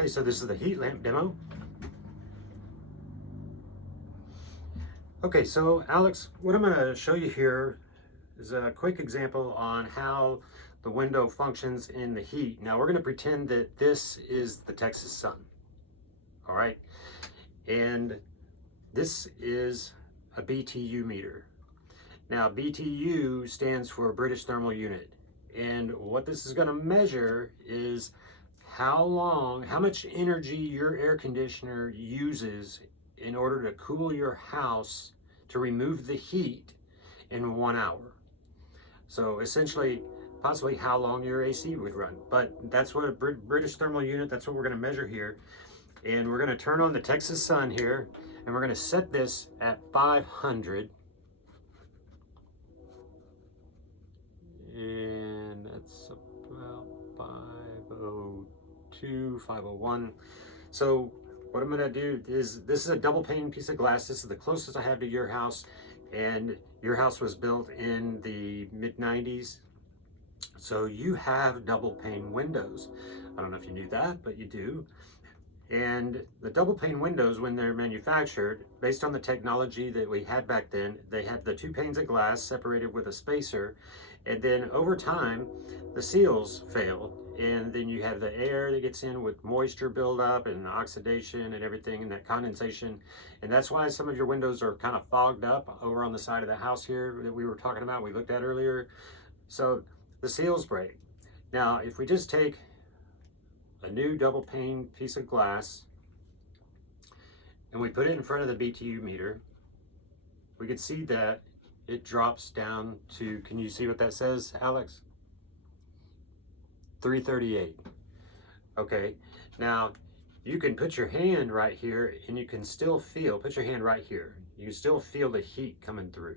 Okay, so this is the heat lamp demo. Okay, so Alex, what I'm going to show you here is a quick example on how the window functions in the heat. Now we're going to pretend that this is the Texas sun. All right, and this is a BTU meter. Now BTU stands for British Thermal Unit, and what this is going to measure is how much energy your air conditioner uses in order to cool your house to remove the heat in 1 hour. So essentially, possibly how long your AC would run. But that's what a British Thermal Unit, that's what we're going to measure here. And we're going to turn on the Texas sun here, and we're going to set this at 500. And that's about 502, 501. So what I'm going to do is, this is a double pane piece of glass. This is the closest I have to your house, and your house was built in the mid-90s. So you have double pane windows. I don't know if you knew that, but you do. And the double pane windows, when they're manufactured, based on the technology that we had back then, they had the 2 panes of glass separated with a spacer, and then over time the seals failed, and then you have the air that gets in with moisture buildup and oxidation and everything, and that condensation, and that's why some of your windows are kind of fogged up over on the side of the house here that we were talking about, we looked at earlier. So the seals break. Now if we just take a new double pane piece of glass and we put it in front of the BTU meter, we can see that it drops down to, can you see what that says, Alex? 338. Okay, now you can put your hand right here and you can still feel, put your hand right here, you can still feel the heat coming through.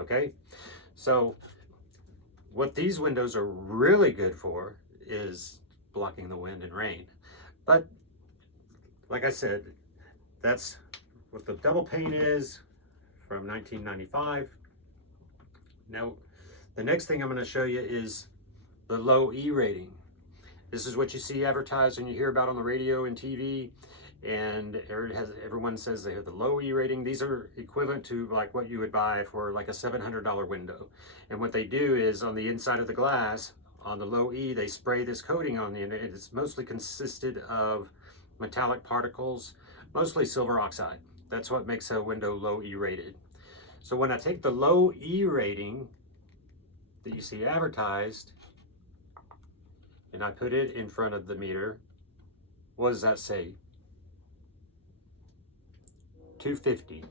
Okay, so what these windows are really good for is blocking the wind and rain. But like I said, that's what the double pane is from 1995. Now, the next thing I'm going to show you is the low E rating. This is what you see advertised and you hear about on the radio and TV, and everyone says they have the low E rating. These are equivalent to like what you would buy for like a $700 window. And what they do is, on the inside of the glass, on the low E, they spray this coating on the end. It's mostly consisted of metallic particles, mostly silver oxide. That's what makes a window low E rated. So when I take the low E rating that you see advertised and I put it in front of the meter, what does that say? 250.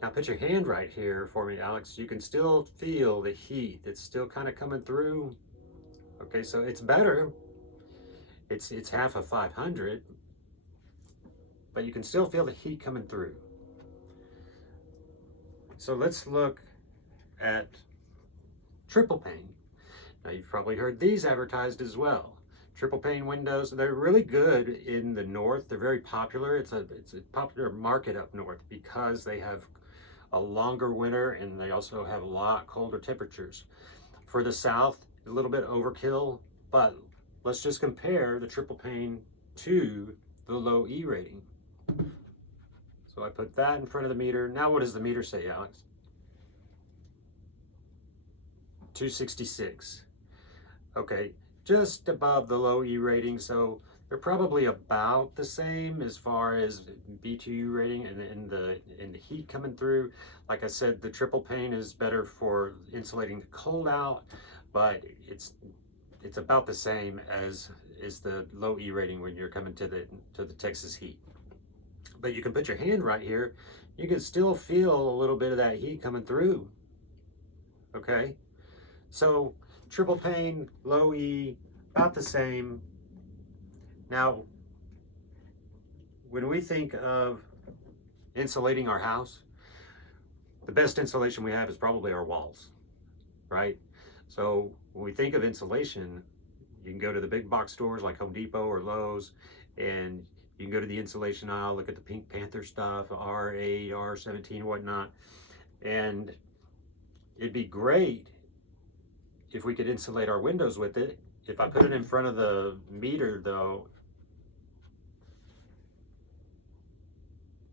Now put your hand right here for me, Alex. You can still feel the heat. It's still kind of coming through. Okay, so it's better. It's half of 500, but you can still feel the heat coming through. So let's look at triple pane. Now you've probably heard these advertised as well. Triple pane windows, they're really good in the north.Ey're very popular. It's a popular market up north because they have a longer winter and they also have a lot colder temperatures. For the south, a little bit overkill, but let's just compare the triple pane to the low E rating. So I put that in front of the meter. Now what does the meter say, Alex? 266. Okay, just above the low E rating, so they're probably about the same as far as BTU rating and the heat coming through. Like I said, the triple pane is better for insulating the cold out, but it's about the same as is the low E rating when you're coming to the Texas heat. But you can put your hand right here, you can still feel a little bit of that heat coming through. Okay, so triple pane, low E, about the same. Now, when we think of insulating our house, the best insulation we have is probably our walls, right? So when we think of insulation, you can go to the big box stores like Home Depot or Lowe's, and you can go to the insulation aisle, look at the Pink Panther stuff, R8, R17, whatnot, and it'd be great if we could insulate our windows with it, if I put it in front of the meter though,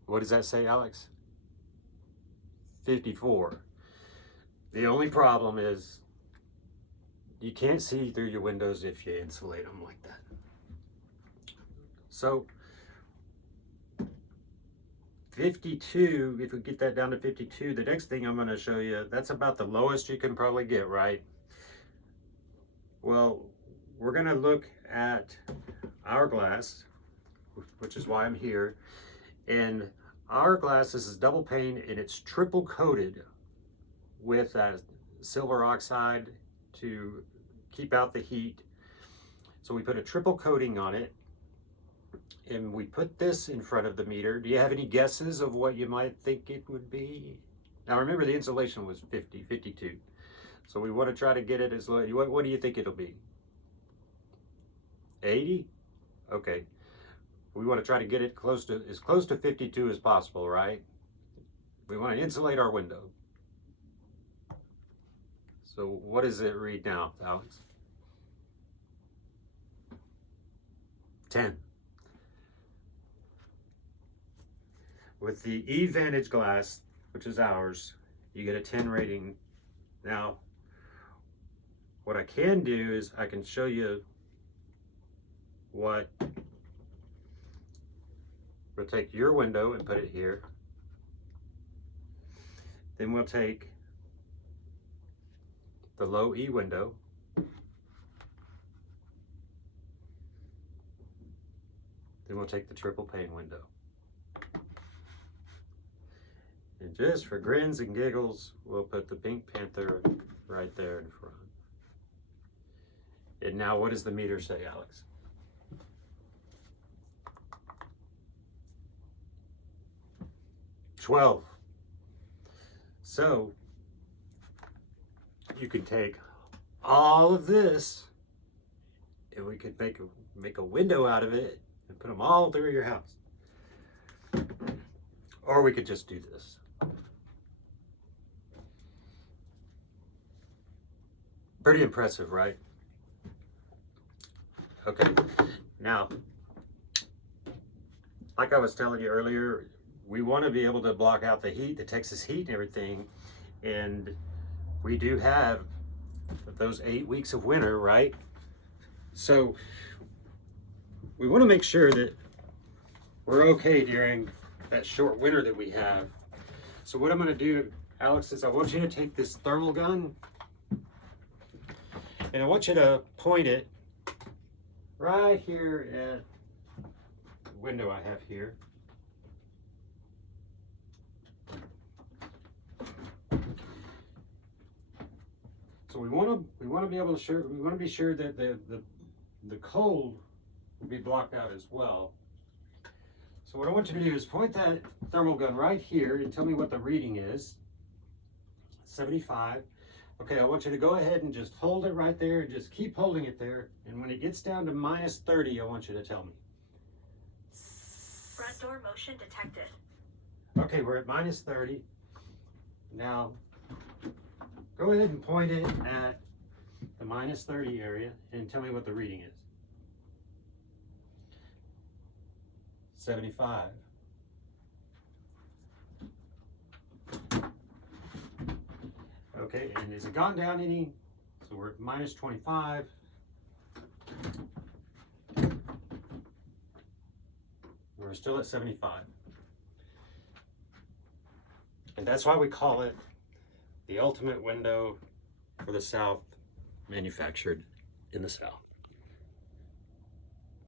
what does that say, Alex? 54. The only problem is you can't see through your windows if you insulate them like that. So 52, if we get that down to 52, the next thing I'm going to show you, that's about the lowest you can probably get, right? Well, we're going to look at Hourglass, which is why I'm here. And Hourglass, this is double pane and it's triple coated with silver oxide to keep out the heat. So we put a triple coating on it and we put this in front of the meter. Do you have any guesses of what you might think it would be? Now remember, the insulation was 50, 52. So we want to try to get it as low. What do you think it'll be? 80? Okay. We want to try to get it as close to 52 as possible, right? We want to insulate our window. So what does it read now, Alex? 10. With the E-Vantage glass, which is ours, you get a 10 rating. Now, what I can do is I can show you what, we'll take your window and put it here. Then we'll take the low E window. Then we'll take the triple pane window. And just for grins and giggles, we'll put the Pink Panther right there in front. And now what does the meter say, Alex? $12. So you can take all of this and we could make a window out of it and put them all through your house. Or we could just do this. Pretty impressive, right? Okay, now, like I was telling you earlier, we want to be able to block out the heat, the Texas heat and everything, and we do have those 8 weeks of winter, right? So we want to make sure that we're okay during that short winter that we have. So what I'm going to do, Alex, is I want you to take this thermal gun and I want you to point it right here at the window I have here. So we want to be able to be sure that the cold will be blocked out as well. So what I want you to do is point that thermal gun right here and tell me what the reading is. 75. Okay, I want you to go ahead and just hold it right there and just keep holding it there. And when it gets down to minus 30, I want you to tell me. Front door motion detected. Okay, we're at minus 30. Now, go ahead and point it at the minus 30 area and tell me what the reading is. 75. Okay, and has it gone down any? So we're at minus 25. We're still at 75. And that's why we call it the ultimate window for the South, manufactured in the South.